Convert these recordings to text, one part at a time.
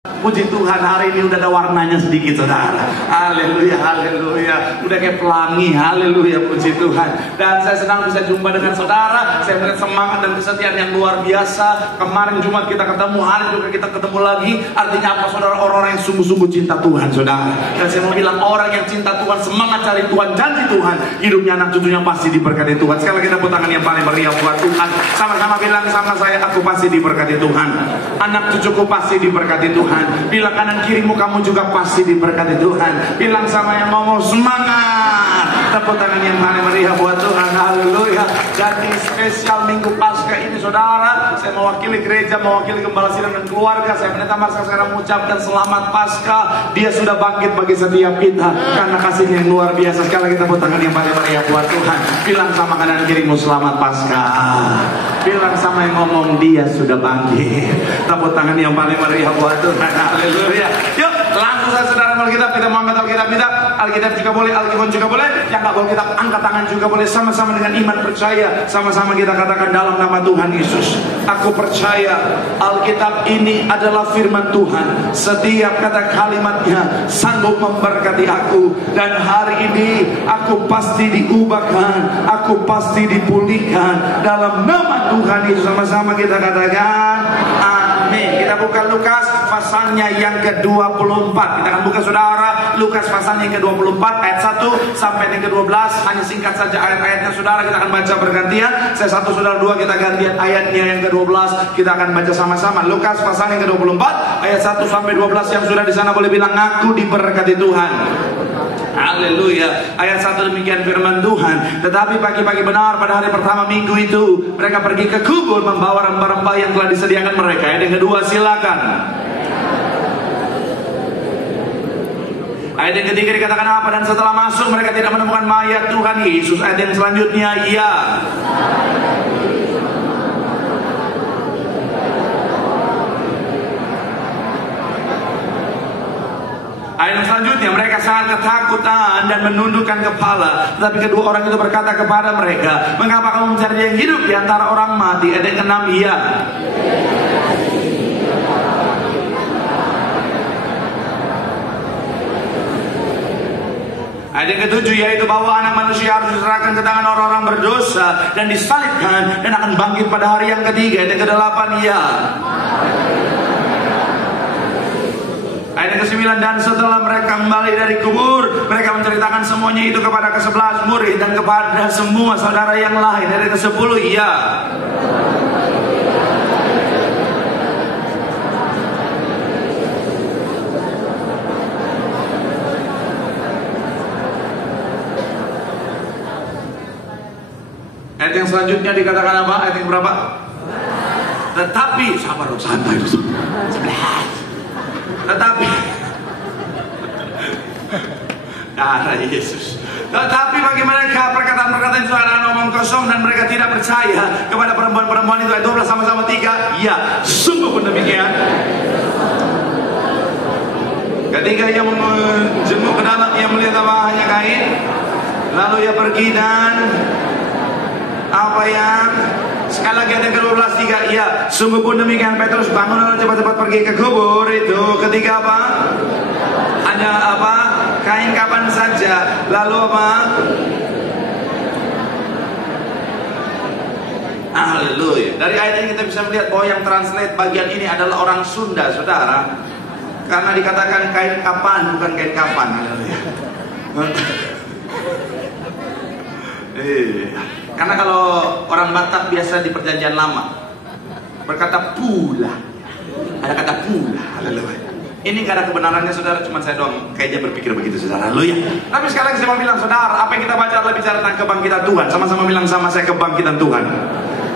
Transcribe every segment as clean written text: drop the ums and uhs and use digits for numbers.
Puji Tuhan, hari ini udah ada warnanya sedikit, saudara. Haleluya, haleluya. Udah kayak pelangi, haleluya, puji Tuhan. Dan saya senang bisa jumpa dengan saudara. Saya melihat semangat dan kesetiaan yang luar biasa. Kemarin Jumat kita ketemu, hari juga kita ketemu lagi. Artinya apa, saudara? Orang-orang yang sungguh-sungguh cinta Tuhan, saudara. Dan saya mau bilang, orang yang cinta Tuhan, semangat cari Tuhan, janji Tuhan, hidupnya anak cucunya pasti diberkati Tuhan. Sekali lagi kita tepuk tangan yang paling meriah buat Tuhan. Sama-sama bilang sama saya, aku pasti diberkati Tuhan. Anak cucuku pasti diberkati Tuhan. Bilang kanan kirimu, kamu juga pasti diberkati Tuhan. Bilang sama yang ngomong, semangat. Tepuk tangan yang paling meriah buat Tuhan. Haleluya. Jadi spesial Minggu Paskah ini, saudara, saya mewakili gereja, mewakili Gembala Sidang dan keluarga. Saya Pendeta Marska sekarang mengucapkan selamat Paskah. Dia sudah bangkit bagi setiap kita karena kasihnya yang luar biasa. Sekali lagi tepuk tangan yang paling meriah buat Tuhan. Bilang sama kanan kirimu, selamat Paskah. Bilang sama yang ngomong, dia sudah bangkit. Tepuk tangan yang paling meriah buat Tuhan. Haleluya. Yuk, langsung saja saudara, Alkitab kita mau angkat Alkitab kita. Alkitab juga boleh, Alkitab juga boleh. Yang nggak boleh kita angkat tangan juga boleh. Sama-sama dengan iman percaya. Sama-sama kita katakan dalam nama Tuhan Yesus, aku percaya Alkitab ini adalah firman Tuhan. Setiap kata kalimatnya sanggup memberkati aku. Dan hari ini aku pasti diubahkan, aku pasti dipulihkan dalam nama Tuhan Yesus. Sama-sama kita katakan amin. Kita buka Lukas pasalnya yang ke-24. Kita akan buka, saudara, Lukas pasalnya yang ke-24 ayat 1 sampai yang ke-12. Hanya singkat saja ayat-ayatnya, saudara. Kita akan baca bergantian. Saya satu, saudara dua, kita gantian ayatnya yang ke-12. Kita akan baca sama-sama. Lukas pasal yang ke-24 ayat 1 sampai 12. Yang sudah di sana boleh bilang, aku diberkati Tuhan. Haleluya. Ayat 1 demikian firman Tuhan. Tetapi pagi-pagi benar pada hari pertama minggu itu, mereka pergi ke kubur membawa rempah-rempah yang telah disediakan mereka. Ayat yang kedua, silakan. Ayat yang ketiga dikatakan apa? Dan setelah masuk mereka tidak menemukan mayat Tuhan Yesus. Ayat yang selanjutnya, iya. Ayat yang selanjutnya, mereka sangat ketakutan dan menundukkan kepala. Tetapi kedua orang itu berkata kepada mereka, mengapa kamu mencari yang hidup di antara orang mati? Ayat yang ke-6, iya. Ayat yang ke-7, yaitu bahwa anak manusia harus diserahkan ke tangan orang-orang berdosa dan disalibkan dan akan bangkit pada hari yang ketiga. Ayat yang ke-8, iya. Ayat yang ke-9, dan setelah mereka kembali dari kubur, mereka menceritakan semuanya itu kepada ke-11 murid dan kepada semua saudara yang lain. Ayat yang ke-10, iya. Ayat yang selanjutnya dikatakan apa? Ayat yang berapa? Tetapi, sabar dong, santai dong. Tetapi darah Yesus. Tetapi bagi mereka perkataan-perkataan itu adalah omong kosong dan mereka tidak percaya kepada perempuan-perempuan itu. Ayat 12 sama-sama 3. Ya, sungguh pun demikian. Ketika ia menjenguk ke dalam, ia melihat apa? Hanya kain. Lalu ia pergi dan apa yang sekali lagi ada ke-12 3, iya, sungguh pun demikian. Petrus bangun lalu cepat-cepat pergi ke kubur itu. Ketika apa? Ada apa? Kain kapan saja. Lalu apa? Haleluya. Dari ayat ini kita bisa melihat bahwa yang translate bagian ini adalah orang Sunda, saudara. Karena dikatakan kain kapan, bukan kain kapan. Haleluya. Karena kalau orang Batak biasa di perjanjian lama berkata pula, ada kata pula. Haleluya. Ini gak ada kebenarannya, saudara, cuma saya doang kayaknya berpikir begitu, saudara. Haleluya. Tapi sekali lagi saya mau bilang, saudara, apa yang kita baca adalah bicara tentang kebangkitan Tuhan. Sama-sama bilang sama saya, kebangkitan Tuhan.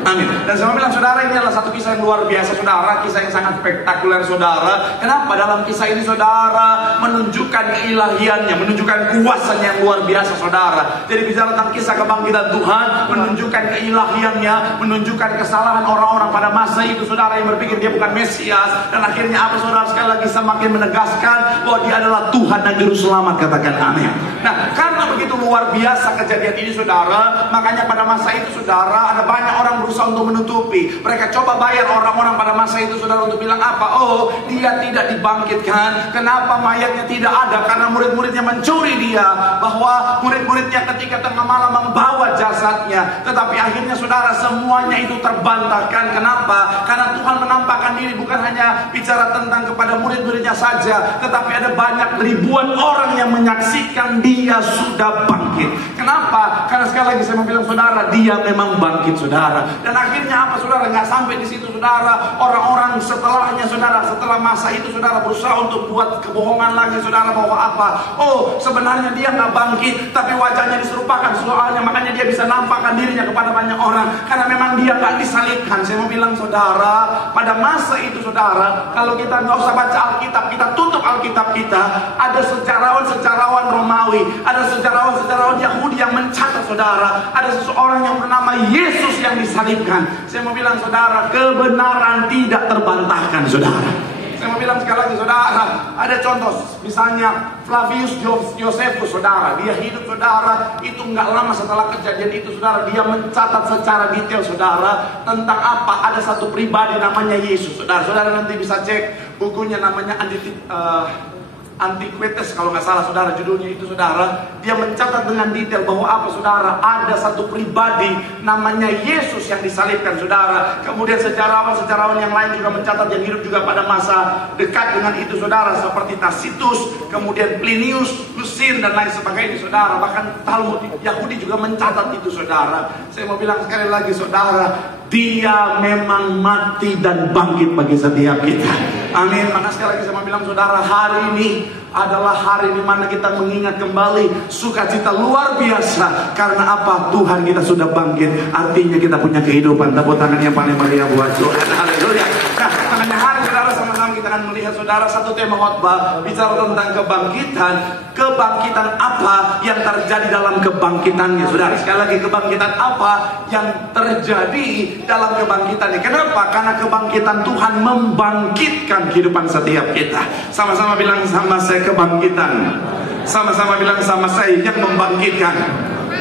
Amin. Dan saya mau bilang, saudara, ini adalah satu kisah yang luar biasa, saudara. Kisah yang sangat spektakuler, saudara. Kenapa? Dalam kisah ini, saudara, menunjukkan keilahiannya, menunjukkan kuasanya yang luar biasa, saudara. Jadi bicara tentang kisah kebangkitan Tuhan, menunjukkan keilahiannya, menunjukkan kesalahan orang-orang pada masa itu, saudara, yang berpikir dia bukan Mesias. Dan akhirnya apa, saudara? Sekali lagi semakin menegaskan bahwa dia adalah Tuhan dan Juru Selamat. Katakan amin. Nah, karena begitu luar biasa kejadian ini, saudara, makanya pada masa itu, saudara, ada banyak orang berusaha berusaha untuk menutupi. Mereka coba bayar orang-orang pada masa itu, saudara, untuk bilang apa? Oh, dia tidak dibangkitkan. Kenapa mayatnya tidak ada? Karena murid-muridnya mencuri dia. Bahwa murid-muridnya ketika tengah malam membawa jasadnya. Tetapi akhirnya, saudara, semuanya itu terbantahkan. Kenapa? Karena Tuhan menampakkan diri bukan hanya bicara tentang kepada murid-muridnya saja, tetapi ada banyak ribuan orang yang menyaksikan dia sudah bangkit. Kenapa? Karena sekali lagi saya mau bilang, saudara, dia memang bangkit, saudara. Dan akhirnya apa, saudara? Nggak sampai di situ, saudara. Orang-orang setelahnya, saudara, setelah masa itu, saudara, berusaha untuk buat kebohongan lagi, saudara, bahwa apa? Oh, sebenarnya dia nggak bangkit, tapi wajahnya diserupakan soalnya, makanya dia bisa nampakkan dirinya kepada banyak orang. Karena memang dia nggak disalibkan. Saya mau bilang, saudara, pada masa itu, saudara, kalau kita nggak usah baca Alkitab, kita tutup Alkitab kita, ada sejarawan-sejarawan Romawi, ada sejarawan-sejarawan Yahudi yang mencatat, saudara, ada seseorang yang bernama Yesus yang disalibkan. Saya mau bilang, saudara, kebenaran tidak terbantahkan, saudara. Saya mau bilang sekali lagi, saudara, ada contoh, misalnya Flavius Josephus, saudara, dia hidup, saudara, itu nggak lama setelah kejadian itu, saudara, dia mencatat secara detail, saudara, tentang apa? Ada satu pribadi namanya Yesus, saudara. Saudara nanti bisa cek bukunya, namanya Antiquities kalau nggak salah, saudara, judulnya itu, saudara. Dia mencatat dengan detail bahwa apa, saudara, ada satu pribadi namanya Yesus yang disalibkan, saudara. Kemudian sejarawan-sejarawan yang lain juga mencatat, yang hidup juga pada masa dekat dengan itu, saudara, seperti Tacitus, kemudian Plinius, Lucian, dan lain sebagainya, saudara. Bahkan Talmud Yahudi juga mencatat itu, saudara. Saya mau bilang sekali lagi, saudara, dia memang mati dan bangkit bagi setiap kita. Amin. Maka sekali lagi saya mau bilang, saudara, hari ini adalah hari di mana kita mengingat kembali sukacita luar biasa. Karena apa? Tuhan kita sudah bangkit. Artinya kita punya kehidupan. Tepuk tangan yang paling meriah buat Tuhan. Haleluya. Nah, tengahnya hari, saudara, sama-sama kita akan melihat, saudara, satu tema khotbah bicara tentang kebangkitan. Kebangkitan apa yang terjadi dalam kebangkitannya, saudara? Sekali lagi, kebangkitan apa yang terjadi dalam kebangkitannya? Kenapa? Karena kebangkitan Tuhan membangkitkan kehidupan setiap kita. Sama-sama bilang sama saya, kebangkitan. Sama-sama bilang sama saya, yang membangkitkan.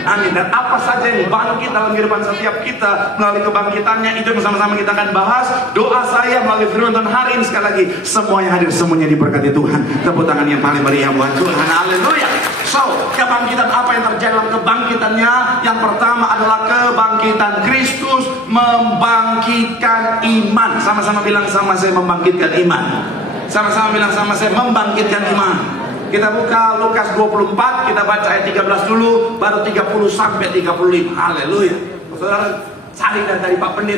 Amin. Dan apa saja yang bangkit dalam kehidupan setiap kita melalui kebangkitannya, itu yang sama-sama kita akan bahas. Doa saya melalui firman Tuhan hari ini, sekali lagi, semua yang hadir, semuanya diberkati Tuhan. Tepuk tangan yang paling meriah buat Tuhan. Haleluya. So, kebangkitan apa yang terjadi dalam kebangkitannya? Yang pertama adalah kebangkitan Kristus membangkitkan iman. Sama-sama bilang sama saya, membangkitkan iman. Sama-sama bilang sama saya, membangkitkan iman. Kita buka Lukas 24, kita baca ayat 13 dulu, baru 30 sampai 35. Haleluya. Saudara, cari dari Pak Pendeta.